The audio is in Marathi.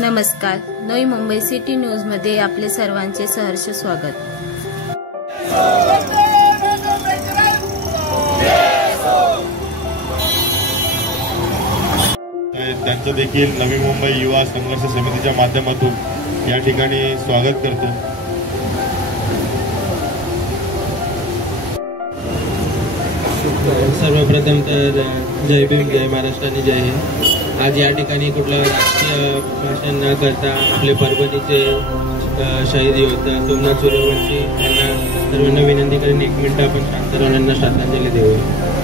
नमस्कार, नवी मुंबई सिटी न्यूज मध्ये आपले सर्वांचे सहर्ष स्वागत। त्यांचं देखील नवी मुंबई युवा संघर्ष समितीच्या माध्यमातून या ठिकाणी स्वागत करतो। सर्वप्रथम तर जय भीम, जय महाराष्ट्र आणि जय हिंद। आज या ठिकाणी कुठलं राजकीय भाषण न करता आपले परभणीचे शहीद योद्धा सोमनाथ सूर्यवंशी यांना सर्वांना विनंती करून 1 मिनिट आपण शांत राहून श्रद्धांजली देऊया।